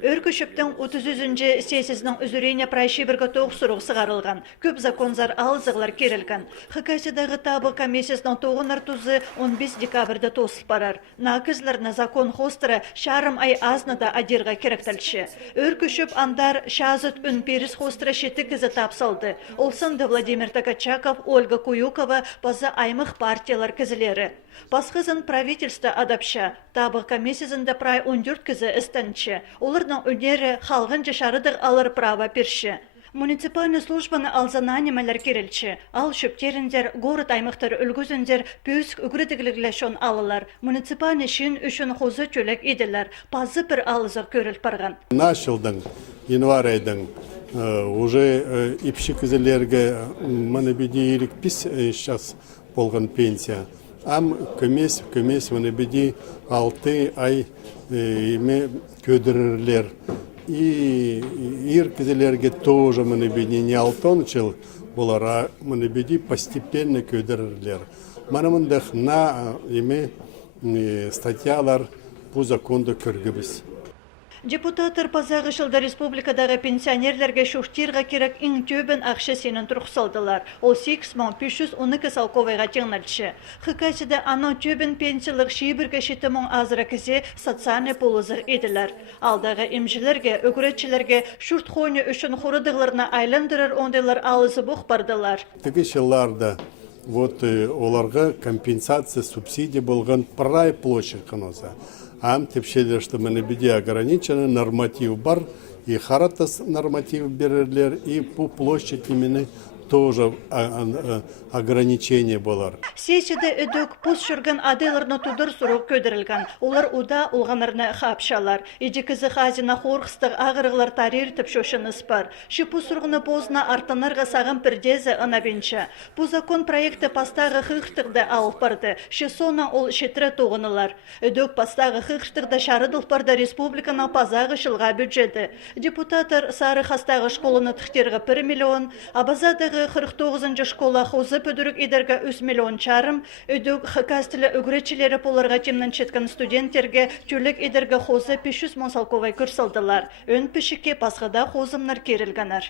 Өркүшіптің 30-жүзінче сесізінің үзірейне прайшибіргі тоғысырық сығарылған. Көп законзар алызығылар керілген. Хыкасидағы табы комиссиясының тоғынар тұзы 15 декабрда тосыл барар. Нақызларына закон хостыры шарым ай азнада адирға керектілші. Өркүшіп андар шазыт үн періс хостыры шеті кізі тапсалды. Олсынды Владимир Токачаков, Ольга Куюкова базы аймық партиялар кізілері. Басқызын правительство адапша, табы комиссиясында прай 14 кізі істінші. Олардың өнері халғын жашарыдық алыр права перші. Муниципальный службаны алзананемелер керелчі. Ал шөптеріндер, город аймақтар үлгізіндер пөск үгірдігіліглешон алылар. Муниципальный шын үшін хозы чөлек еділер. Пазы бір алызық көріл парған. Нашылдың, январь айдың, уже ипші кізілерге мұны беді елік піс шас болған пенсия. Ам көмес мұны беді 6 ай көдірілер. И иркізелерге тоже мұны беді не 6 жыл болар, а мұны беді постепенно көдірілер. Манымындық на статьялар по законду көргібіз. Депутаттар пазағы жылда республикадағы пенсионерлерге шуштирға керек ең төбін ақшы сенін тұрқсалдылар. Ол 8512 салковайға теңнәлші. Хыкасыда аның төбін пенсиялық шибірге шетімің азыра кізе социальный полызық еділер. Алдағы емжілерге, үгіретшілерге шурт қойны үшін құрыдығыларына айландырыр ондайлар алызы бұқ бардылар. Тігі жылларда оларға компенсация, субсидия болған прай площадь қыноза. Ам тепшелер, что мы беде ограничены, норматив бар, и харатас норматив берерлер, и по площади именно тоже ограничение болар. Сесиде өдік пұс жүрген адайларны тудыр сұруq көдірілген. Олар уда олғанарны қапшалар. Еде кізі қазина қорқыстық ағырғылар тариртіп шошыныз бар. Ши пұс сұрғыны бозына артынарға сағын пірдезі ынабенші. Бұ закон проекты пастағы қиқтықты алып барды. Ши сона ол шетірі тоғынылар. Өдік пастағы қиқтықты шарыдыл барды республикана пазағы шылға бюджеті. Депутатар сары қастағы школыны тұқтергі 1 миллион, абазадағы 49-й школа хозы пөдірік едерге 3 миллион чарым, өдік хакастілі үгіретчілері поларға темнен четкен студенттерге түрлік едерге хозы 500 мың салковай көрсалдылар. Өн пішікке пасғада хозымнар керілгенер.